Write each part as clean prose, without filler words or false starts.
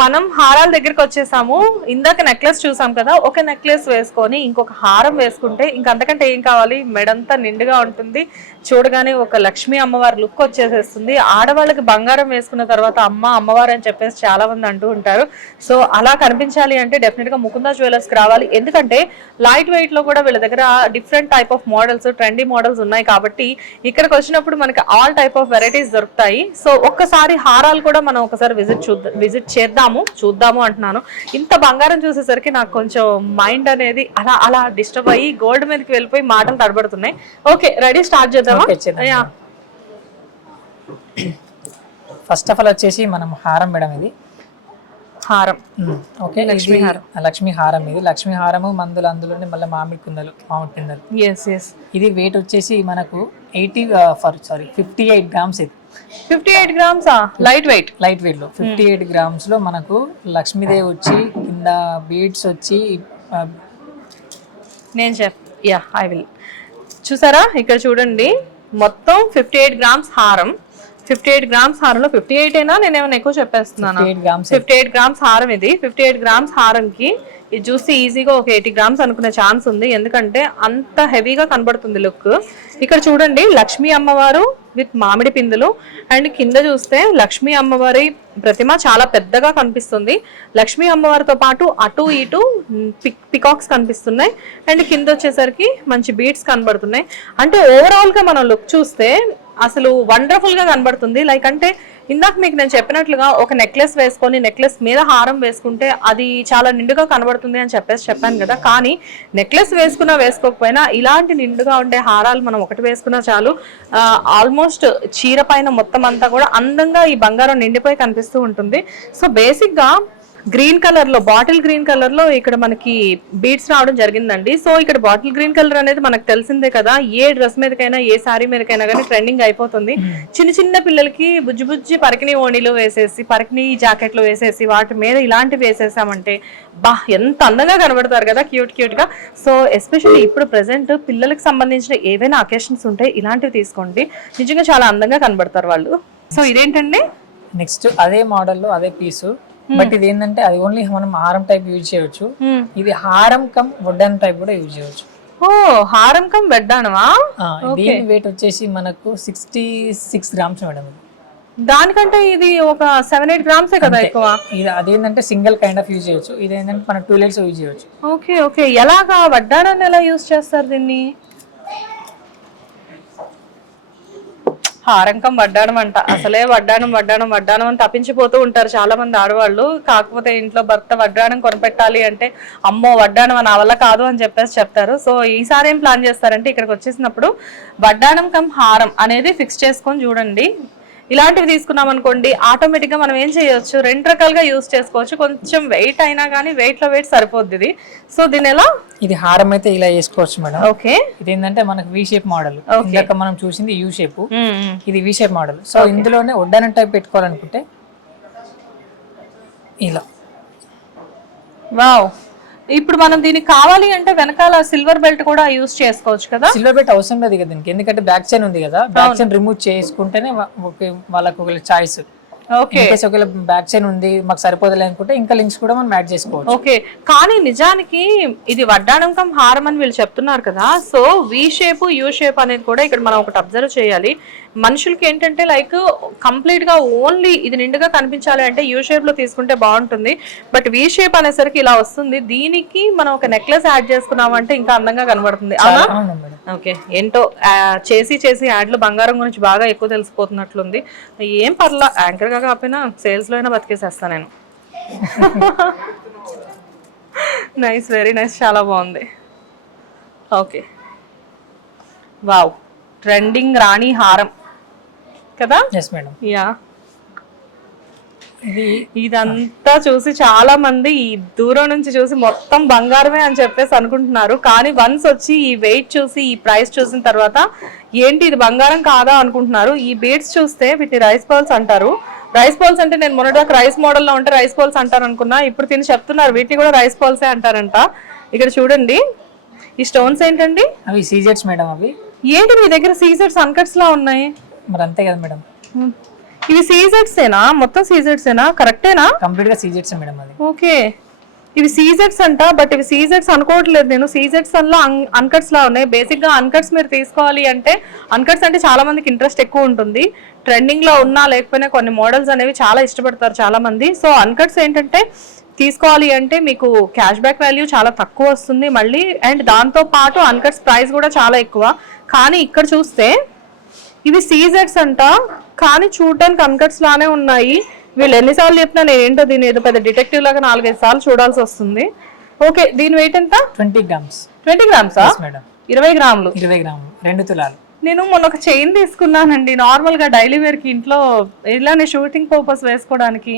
మనం హారాల దగ్గరికి వచ్చేసాము. ఇందాక నెక్లెస్ చూసాం కదా, ఒక నెక్లెస్ వేసుకొని ఇంకొక హారం వేసుకుంటే ఇంకంతకంటే ఏం కావాలి? మెడంతా నిండుగా ఉంటుంది, చూడగానే ఒక లక్ష్మీ అమ్మవారి లుక్ వచ్చేసేస్తుంది. ఆడవాళ్ళకి బంగారం వేసుకున్న తర్వాత అమ్మవారు అని చెప్పేసి చాలా మంది అంటూ ఉంటారు. సో అలా కనిపించాలి అంటే డెఫినెట్ గా ముకుందా జ్యువెలర్స్ కి రావాలి. ఎందుకంటే లైట్ వెయిట్ లో కూడా వీళ్ళ దగ్గర different type of models, trendy models ఉన్నాయి కాబట్టి ఇక్కడికి వచ్చినప్పుడు మనకి ఆల్ టైప్ ఆఫ్ వెరైటీస్ దొరుకుతాయి. సో ఒక్కసారి హారాలు కూడా మనం ఒకసారి విజిట్ చూద్దాము అంటున్నాను. ఇంత బంగారం చూసేసరికి నాకు కొంచెం మైండ్ అనేది అలా అలా డిస్టర్బ్ అయ్యి గోల్డ్ మీదకి వెళ్ళిపోయి మాటలు తడబడుతున్నాయి. ఓకే, రెడీ, స్టార్ట్ చేద్దామా? ఫస్ట్ ఆఫ్ ఆల్ వచ్చేసి మనం హారం మేడం, ఇది హారం. ఓకే, లక్ష్మీ హారం. ఇది లక్ష్మీ హారము, మందులు అందులోనే మళ్ళీ మామిడి పిందలు. ఇది వెయిట్ వచ్చేసి మనకు 58 గ్రామ్స్. ఇది 58 గ్రామ్స్ లైట్ వెయిట్ లో 58 గ్రామ్స్ లో మనకు లక్ష్మీదేవి వచ్చి కింద బీడ్స్ వచ్చి ఐ విల్ చూసారా ఇక్కడ చూడండి, మొత్తం 58 గ్రామ్స్ హారం. 58 గ్రామ్స్ హారంలో 58 అయినా నేను ఏమైనా ఎక్కువ చెప్పేస్తున్నాను. 58 గ్రామ్స్ హారం. ఇది 58 గ్రామ్స్ హారంకి ఇది చూస్తే ఈజీగా ఒక 80 గ్రామ్స్ అనుకునే ఛాన్స్ ఉంది, ఎందుకంటే అంత హెవీగా కనబడుతుంది లుక్. ఇక్కడ చూడండి లక్ష్మీ అమ్మవారు విత్ మామిడి పిందులు, అండ్ కింద చూస్తే లక్ష్మీ అమ్మవారి ప్రతిమ చాలా పెద్దగా కనిపిస్తుంది. లక్ష్మీ అమ్మవారితో పాటు అటు ఇటు పికాక్స్ కనిపిస్తున్నాయి, అండ్ కింద వచ్చేసరికి మంచి బీడ్స్ కనబడుతున్నాయి. అంటే ఓవరాల్ గా మనం లుక్ చూస్తే అసలు వండర్ఫుల్ గా కనబడుతుంది. లైక్ అంటే ఇందాక మీకు నేను చెప్పినట్లుగా ఒక నెక్లెస్ వేసుకొని నెక్లెస్ మీద హారం వేసుకుంటే అది చాలా నిండుగా కనబడుతుంది అని చెప్పాను కదా. కానీ నెక్లెస్ వేసుకున్నా వేసుకోకపోయినా ఇలాంటి నిండుగా ఉండే హారాలు మనం ఒకటి వేసుకున్నా చాలు, ఆల్మోస్ట్ చీర పైన మొత్తం అంతా కూడా అందంగా ఈ బంగారం నిండిపోయి కనిపిస్తూ ఉంటుంది. సో బేసిక్ గా గ్రీన్ కలర్ లో, బాటిల్ గ్రీన్ కలర్ లో ఇక్కడ మనకి బీడ్స్ రావడం జరిగిందండి. సో ఇక్కడ బాటిల్ గ్రీన్ కలర్ అనేది మనకు తెలిసిందే కదా, ఏ డ్రెస్ మీదకైనా ఏ సారీ మీదకైనా కానీ ట్రెండింగ్ అయిపోతుంది. చిన్న చిన్న పిల్లలకి బుజ్జి పరికిణి ఓణీలు వేసేసి, పరికిణి జాకెట్లు వేసేసి వాటి మీద ఇలాంటివి వేసేసామంటే ఎంత అందంగా కనబడతారు కదా, క్యూట్ గా. సో ఎస్పెషల్లీ ఇప్పుడు ప్రెసెంట్ పిల్లలకు సంబంధించిన ఏవైనా అకేషన్స్ ఉంటే ఇలాంటివి తీసుకోండి, నిజంగా చాలా అందంగా కనబడతారు వాళ్ళు. సో ఇదేంటండి, నెక్స్ట్ అదే మోడల్లో అదే పీసు, బట్ ఇది ఏంటంటే అది ఓన్లీ మనం హారం టైప్ యూజ్ చేయొచ్చు. ఇది హారం కమ్ వడ్డానం టైప్ కూడా యూజ్ చేయొచ్చు. ఓ, హారం కమ్ వడ్డానమా? దీని వెయిట్ వచ్చేసి మనకు 66 గ్రామ్స్ మేడం. దానికంటే ఇది ఒక 7-8 గ్రామ్స్ కదా ఎక్కువ. ఇది అదేంటంటే సింగిల్ కైండ్ ఆఫ్ యూజ్ చేయొచ్చు, ఇది ఏంటంటే మన 2 లెగ్స్ యూజ్ చేయొచ్చు. ఓకే, ఎలాగా వడ్డానాన్ని ఎలా యూజ్ చేస్తారు దీన్ని? హారంకం వడ్డానం అంట, అసలే వడ్డానం అని తప్పించిపోతూ ఉంటారు చాలా మంది ఆడవాళ్ళు. కాకపోతే ఇంట్లో భర్త వడ్డానం కొనిపెట్టాలి అంటే అమ్మో వడ్డానం నా వల్ల కాదు అని చెప్తారు. సో ఈసారి ఏం ప్లాన్ చేస్తారంటే ఇక్కడికి వచ్చేసినప్పుడు వడ్డానం కమ్ హారం అనేది ఫిక్స్ చేసుకొని చూడండి. ఇలాంటివి తీసుకున్నాం అనుకోండి, ఆటోమేటిక్ గా మనం ఏం చేయొచ్చు, 2 రకాలుగా యూజ్ చేసుకోవచ్చు. కొంచెం వెయిట్ అయినా కానీ వెయిట్ లో వెయిట్ సరిపోద్ది ఇది. సో దీని ఎలా, ఇది హారం అయితే ఇలా చేసుకోవచ్చు మేడం. ఓకే, ఇది ఏంటంటే మనకు వి షేప్ మోడల్. ఇందాక మనం చూసింది యూ షేప్, ఇది వి షేప్ మోడల్. సో ఇందులోనే వడ్డానం టైప్ పెట్టుకోవాలనుకుంటే ఇలా. వావ్, ఇప్పుడు మనం దీనికి కావాలి అంటే వెనకాల సిల్వర్ బెల్ట్ కూడా యూజ్ చేసుకోవచ్చు కదా. సిల్వర్ బెల్ట్ అవసరం లేదు కదా దీనికి, ఎందుకంటే బ్యాక్ చైన్ ఉంది కదా, బ్యాక్ చైన్ రిమూవ్ చేసుకుంటేనే వాళ్ళకు ఒక చాయిస్. ఒకవేళ బ్యాక్ చైన్ ఉంది మాకు సరిపోదలే అనుకుంటే ఇంకా లింక్స్ కూడా మనం యాడ్ చేసుకోవచ్చు. ఓకే, కానీ నిజానికి ఇది వడ్డానం కమ్ హారం అని వీళ్ళు చెప్తున్నారు కదా. So V shape U shape అనేది కూడా ఇక్కడ మనం ఒకటి అబ్జర్వ్ చేయాలి. మనుషులకి ఏంటంటే లైక్ కంప్లీట్ గా ఓన్లీ ఇది నిండుగా కనిపించాలి అంటే యూ షేప్ లో తీసుకుంటే బాగుంటుంది, బట్ వి షేప్ అనేసరికి ఇలా వస్తుంది. దీనికి మనం ఒక నెక్లెస్ యాడ్ చేసుకున్నామంటే ఇంకా అందంగా కనబడుతుంది. ఓకే, ఏంటో చేసి యాడ్లు బంగారం గురించి బాగా ఎక్కువ తెలిసిపోతున్నట్లుంది. ఏం పర్లా, యాంకర్ గా కాకపోయినా సేల్స్ లో అయినా బతికేసేస్తా నేను. నైస్, వెరీ నైస్, చాలా బాగుంది. ఓకే, వావ్, ట్రెండింగ్ రాణి హారం కదా. Yes madam. యా, ఇదంతా చూసి చాలా మంది ఈ దూరం నుంచి చూసి మొత్తం బంగారమే అని చెప్పేసి అనుకుంటున్నారు. కానీ వన్స్ వచ్చి ఈ వెయిట్ చూసి ఈ ప్రైస్ చూసిన తర్వాత ఏంటి ఇది బంగారం కాదా అనుకుంటున్నారు. ఈ బీడ్స్ చూస్తే వీటిని రైస్ పర్ల్స్ అంటారు. రైస్ పర్ల్స్ అంటే నేను మొన్నటిదాకా రైస్ మోడల్లో ఉంటే రైస్ పర్ల్స్ అంటారు అనుకున్నా, ఇప్పుడు తిని చెప్తున్నారు వీటిని కూడా రైస్ పర్ల్సే అంటారంట. ఇక్కడ చూడండి ఈ స్టోన్స్ ఏంటండి, అవి సీజెట్స్ మేడం. అవి ఏంటి మీ దగ్గర సీజెట్స్ అన్కట్స్ లా ఉన్నాయి? మరి అంతే కదా మేడం. ఇవి సీజెట్స్ ఏనా, మొత్తం సీజెట్స్ ఏనా, కరెక్టేనా? కంప్లీట్ గా సీజెట్స్ మేడం అది. ఓకే, ఇవి సీజెట్స్ అంట, బట్ ఇవి సీజెట్స్ అనుకోవట్లేదు నేను. సీజెట్స్ అలా అన్కట్స్ లా ఉన్నాయి. బేసిక్ గా అన్కట్స్ మీరు తీసుకోవాలి అంటే, అన్కట్స్ అంటే చాలా మందికి ఇంట్రెస్ట్ ఎక్కువ ఉంటుంది. ట్రెండింగ్ లో ఉన్నా లేకపోయినా కొన్ని మోడల్స్ అనేవి చాలా ఇష్టపడతారు చాలా మంది. సో అన్కట్స్ ఏంటంటే తీసుకోవాలి అంటే మీకు క్యాష్ బ్యాక్ వాల్యూ చాలా తక్కువ వస్తుంది మళ్ళీ, అండ్ దాంతో పాటు అన్కట్స్ ప్రైస్ కూడా చాలా ఎక్కువ. కానీ ఇక్కడ చూస్తే ఇవి సీజెట్స్ అంట, కానీ చూడడానికి అన్కట్స్ లానే ఉన్నాయి. వీళ్ళు ఎన్నిసార్లు చెప్పినా నేను ఏంటో దీని ఏదో పెద్ద డిటెక్టివ్ లాగా 4-5 సార్లు చూడాల్సి వస్తుంది. ఓకే, దీని వెయిట్ ఎంత? 20 గ్రామ్స్. 20 గ్రామ్సా మేడం? 20 గ్రాములు. 20 గ్రాములు, 2 తులాలు. నేను మొన్న ఒక చైన్ తీసుకున్నానండి, నార్మల్ గా డైలీ వేర్ కి ఇంట్లో ఇలానే షూటింగ్ పర్పస్ వేసుకోవడానికి.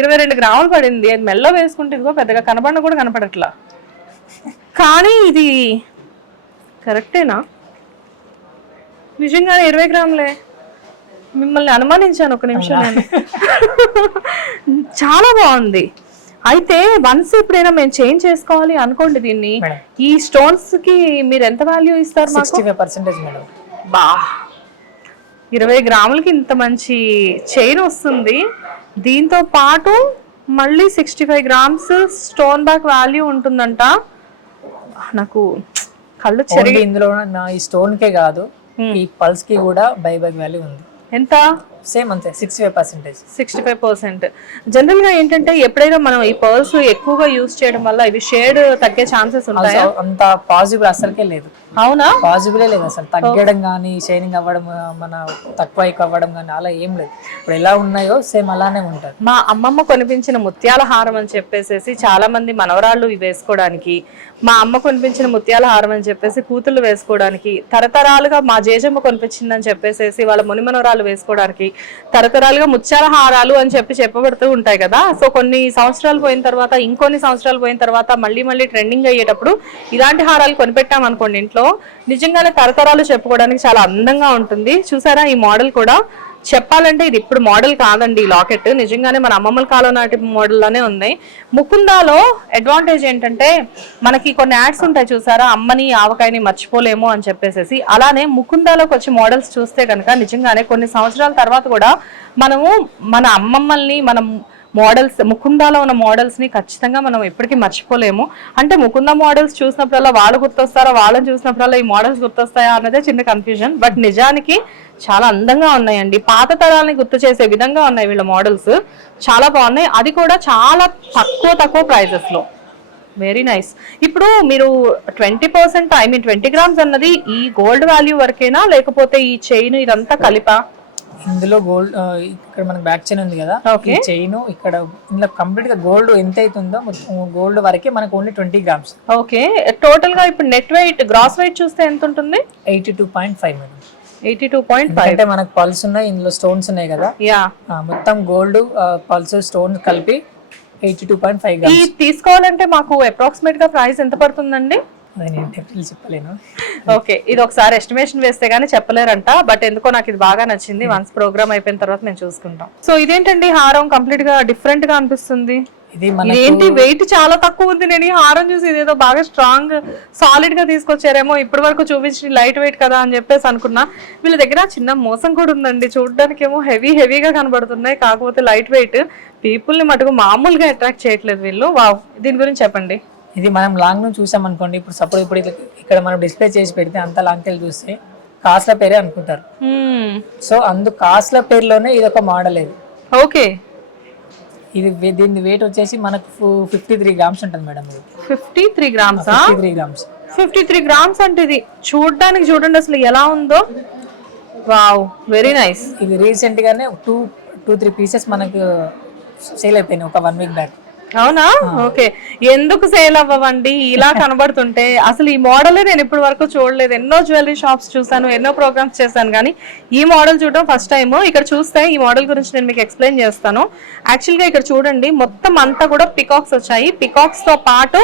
22 గ్రాములు పడింది. అది మెల్ల వేసుకుంటే ఇదిగో పెద్దగా కనపడిన కూడా కనపడట్లా. కానీ ఇది కరెక్టేనా? నిజంగానే 20 గ్రాములే. మిమ్మల్ని అనుమానించాను ఒక నిమిషం నేను. చాలా బాగుంది. అయితే వన్స్ ఎప్పుడైనా మేము చేంజ్ చేసుకోవాలి అనుకోండి దీన్ని, ఈ స్టోన్స్ కి మీరు ఎంత వాల్యూ ఇస్తారు? 65% మేడం. బా, 20 గ్రాములకి ఇంత మంచి చైన్ వస్తుంది. దీంతో పాటు మళ్ళీ 65 గ్రామ్స్ స్టోన్ బ్యాక్ వాల్యూ ఉంటుందంట. నాకు కళ్ళు చెరిగి. ఇందులో ఈ స్టోన్ కే కాదు, ఈ పల్స్ కి కూడా బైబ్యాక్ వాల్యూ ఉంది. ఎంత? సేమ్ అంతే, 65%. 65%. జనరల్ గా ఏంటంటే ఎప్పుడైనా మనం ఈ పర్ల్స్ ఎక్కువగా యూజ్ చేయడం వల్ల ఇవి షేడ్ తగ్గే ఛాన్సెస్ ఉంటాయా? అంత పాజిబుల్ అసలుకే లేదు. అవునా? పాజిబులే లేదు అసలు. తగ్గడం కానీ, షైనింగ్ అవ్వడం, మన తక్కువ ఎక్కువ అవ్వడం కానీ అలా ఏం లేదు. ఇప్పుడు ఎలా ఉన్నాయో సేమ్ అలానే ఉంటుంది. మా అమ్మమ్మ కొనిపించిన ముత్యాల హారం అని చెప్పేసి చాలా మంది మనవరాళ్ళు ఇవి వేసుకోవడానికి, మా అమ్మ కొనిపించిన ముత్యాల హారం అని చెప్పేసి కూతుళ్ళు వేసుకోవడానికి, తరతరాలుగా మా జేజమ్మ కొనిపించిందని చెప్పేసి వాళ్ళ మునిమనవరాలు వేసుకోవడానికి, తరతరాలుగా ముత్యాల హారాలు అని చెప్పబడుతూ ఉంటాయి కదా. సో కొన్ని సంవత్సరాలు పోయిన తర్వాత, ఇంకొన్ని సంవత్సరాలు పోయిన తర్వాత మళ్ళీ ట్రెండింగ్ అయ్యేటప్పుడు ఇలాంటి హారాలు కొనిపెట్టాం అనుకోండి ఇంట్లో, నిజంగానే తరతరాలు చెప్పుకోవడానికి చాలా అందంగా ఉంటుంది. చూసారా ఈ మోడల్ కూడా? చెప్పాలంటే ఇది ఇప్పుడు మోడల్ కాదండి. ఈ లాకెట్ నిజంగానే మన అమ్మమ్మల కాలం నాటి మోడల్ లానే ఉన్నాయి. ముకుందాలో అడ్వాంటేజ్ ఏంటంటే మనకి కొన్ని యాడ్స్ ఉంటాయి చూసారా, అమ్మని ఆవకాయని మర్చిపోలేము అని చెప్పేసి. అలానే ముకుందాలోకి వచ్చి మోడల్స్ చూస్తే కనుక నిజంగానే కొన్ని సంవత్సరాల తర్వాత కూడా మనము మన అమ్మమ్మల్ని, మనం మోడల్స్, ముకుందాలో ఉన్న మోడల్స్ ని ఖచ్చితంగా మనం ఎప్పటికీ మర్చిపోలేము. అంటే ముకుంద మోడల్స్ చూసినప్పుడల్లా వాళ్ళు గుర్తొస్తారా, వాళ్ళని చూసినప్పుడల్లా ఈ మోడల్స్ గుర్తొస్తాయా అన్నదే చిన్న కన్ఫ్యూజన్. బట్ నిజానికి చాలా అందంగా ఉన్నాయండి. పాత తరాలని గుర్తు చేసే విధంగా ఉన్నాయి వీళ్ళ మోడల్స్. చాలా బాగున్నాయి. అది కూడా చాలా తక్కువ ప్రైజెస్ లో. Very nice. ఇప్పుడు మీరు 20%, ఐ మీన్ 20 గ్రామ్స్ అన్నది ఈ గోల్డ్ వాల్యూ వరకేనా, లేకపోతే ఈ చైన్ ఇదంతా కలిపా? ఇందులో గోల్డ్, ఇక్కడ మనకి బ్యాక్ చైన్ ఉంది కదా, ఈ చైన్ ఇక్కడ ఇందులో కంప్లీట్ గా గోల్డ్ ఎంత అవుతుందో గోల్డ్ వరకే మనకు ఓన్లీ 20 గ్రామ్స్. ఓకే, టోటల్ గా ఇప్పుడు నెట్ వెయిట్, గ్రాస్ వెయిట్ చూస్తే ఎంత ఉంటుంది? 82.5 మేడం. 82.5. అంటే మనకు పల్స్ ఉన్నాయి, ఇందులో స్టోన్స్ ఉన్నాయి కదా. యా, మొత్తం గోల్డ్, పల్స్, స్టోన్ కలిపి 82.5 గ్రామ్స్. ఈ తీసుకోవాలంటే మాకు అప్రాక్సిమేట్ గా ప్రైస్ ఎంత పడుతుందండి? చెప్పలేను. ఓకే, ఇది ఒకసారి ఎస్టిమేషన్ వేస్తే గానీ చెప్పలేరంట. బట్ ఎందుకో నాకు ఇది బాగా నచ్చింది. వన్స్ ప్రోగ్రామ్ అయిపోయిన తర్వాత మేము చూసుకుంటాం. సో ఇదేంటండి హారం కంప్లీట్ గా డిఫరెంట్ గా అనిపిస్తుంది. ఏంటి వెయిట్ చాలా తక్కువ ఉంది. నేను ఈ హారం చూసి ఇదేదో బాగా స్ట్రాంగ్ సాలిడ్ గా తీసుకొచ్చారేమో, ఇప్పటి వరకు చూపించి లైట్ వెయిట్ కదా అని చెప్పేసి అనుకున్నా. వీళ్ళ దగ్గర చిన్న మోసం కూడా ఉందండి. చూడడానికి ఏమో హెవీగా కనబడుతున్నాయి, కాకపోతే లైట్ వెయిట్. పీపుల్ ని మటుకు మామూలుగా అట్రాక్ట్ చేయట్లేదు వీళ్ళు. వావ్, దీని గురించి చెప్పండి. ఇది మనం లాంగ్ నుంచి చూసాం అనుకోండి, ఇప్పుడు సపోజ్ ఇప్పుడు ఇక్కడ మనం డిస్ప్లే చేసి పెడితే అంత లాంగ్ వెళ్ళి చూస్తే కాస్ట్ల పేరే అనుకుంటారు. సో అందుకు కాస్ట్ల పేరులోనే ఇది ఒక మోడల్. ఇది ఓకే, ఇది దీని వెయిట్ వచ్చేసి మనకు 53 గ్రామ్స్ ఉంటుంది మేడం. 53 గ్రామ్స్? 53 గ్రామ్స్. 53 గ్రామ్స్ అంటే ఇది చూడడానికి చూడండి అసలు ఎలా ఉందో. Wow, very nice. ఇది రీసెంట్ గానే 2-3 పీసెస్ మనకు సేల్ అయిపోయినాయి ఒక 1 వీక్ బ్యాక్. అవునా? ఓకే, ఎందుకు సేల్ అవ్వండి ఇలా కనబడుతుంటే? అసలు ఈ మోడల్ నేను ఇప్పటి వరకు చూడలేదు. ఎన్నో జ్యువెలరీ షాప్స్ చూసాను, ఎన్నో ప్రోగ్రామ్స్ చేశాను, కానీ ఈ మోడల్ చూడడం ఫస్ట్ టైం. ఇక్కడ చూస్తే ఈ మోడల్ గురించి నేను మీకు ఎక్స్ప్లెయిన్ చేస్తాను. యాక్చువల్ గా ఇక్కడ చూడండి, మొత్తం అంతా కూడా పికాక్స్ వచ్చాయి. పికాక్స్ తో పాటు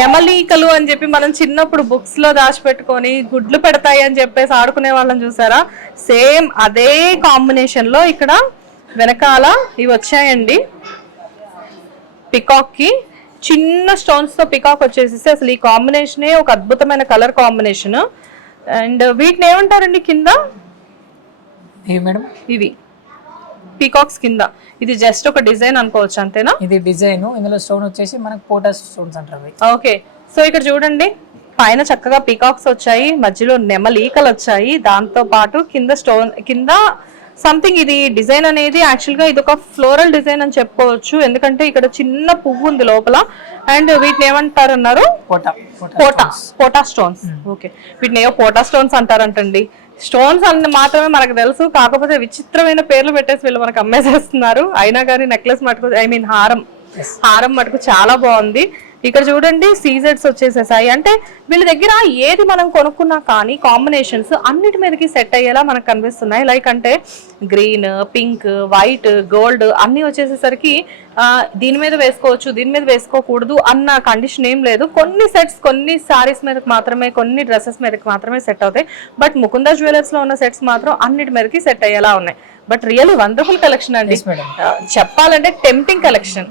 నెమలీకలు అని చెప్పి మనం చిన్నప్పుడు బుక్స్ లో దాచిపెట్టుకొని గుడ్లు పెడతాయి అని చెప్పేసి ఆడుకునే వాళ్ళని చూసారా, సేమ్ అదే కాంబినేషన్ లో ఇక్కడ వెనకాల ఇవి వచ్చాయండి. పికాక్ కి చిన్న స్టోన్స్ తో పికాక్ వచ్చేసి అసలు ఈ కాంబినేషనే ఒక అద్భుతమైన కలర్ కాంబినేషన్. అండ్ వీటిని ఏమంటారండి కింద? మేడం ఇవి పీకాక్స్ కింద ఇది జస్ట్ ఒక డిజైన్ అనుకోవచ్చు అంతేనా? ఇది డిజైన్, ఇందులో స్టోన్ వచ్చేసి మనకు పోటా స్టోన్స్ అంటారు. ఓకే, సో ఇక్కడ చూడండి పైన చక్కగా పీకాక్స్ వచ్చాయి, మధ్యలో నెమలీకలు వచ్చాయి, దాంతో పాటు కింద స్టోన్ కింద సంథింగ్ ఇది డిజైన్ అనేది యాక్చువల్ గా ఇది ఒక ఫ్లోరల్ డిజైన్ అని చెప్పుకోవచ్చు, ఎందుకంటే ఇక్కడ చిన్న పువ్వు ఉంది లోపల. అండ్ వీటిని ఏమంటారు అన్నారు? పోటా స్టోన్స్. ఓకే, వీటిని ఏవో పోటా స్టోన్స్ అంటారంటండి. స్టోన్స్ అన్ని మాత్రమే మనకు తెలుసు, కాకపోతే విచిత్రమైన పేర్లు పెట్టేసి వీళ్ళు మనకు అమ్మేసేస్తున్నారు. అయినా కానీ నెక్లెస్ మటుకు హారం మటుకు చాలా బాగుంది. ఇక్కడ చూడండి సీజెడ్స్ వచ్చేసేసాయి. అంటే వీళ్ళ దగ్గర ఏది మనం కొనుక్కున్నా కానీ కాంబినేషన్స్ అన్నిటి మీదకి సెట్ అయ్యేలా మనకు కనిపిస్తున్నాయి. లైక్ అంటే గ్రీన్, పింక్, వైట్, గోల్డ్ అన్ని వచ్చేసేసరికి దీని మీద వేసుకోవచ్చు, దీని మీద వేసుకోకూడదు అన్న కండిషన్ ఏం లేదు. కొన్ని సెట్స్ కొన్ని సారీస్ మీదకి మాత్రమే, కొన్ని డ్రెస్సెస్ మీదకి మాత్రమే సెట్ అవుతాయి. బట్ ముకుందా జ్యువెలర్స్ లో ఉన్న సెట్స్ మాత్రం అన్నిటి మీదకి సెట్ అయ్యేలా ఉన్నాయి. బట్ రియల్లీ వండర్ఫుల్ కలెక్షన్ అండి, చెప్పాలంటే టెంప్టింగ్ కలెక్షన్.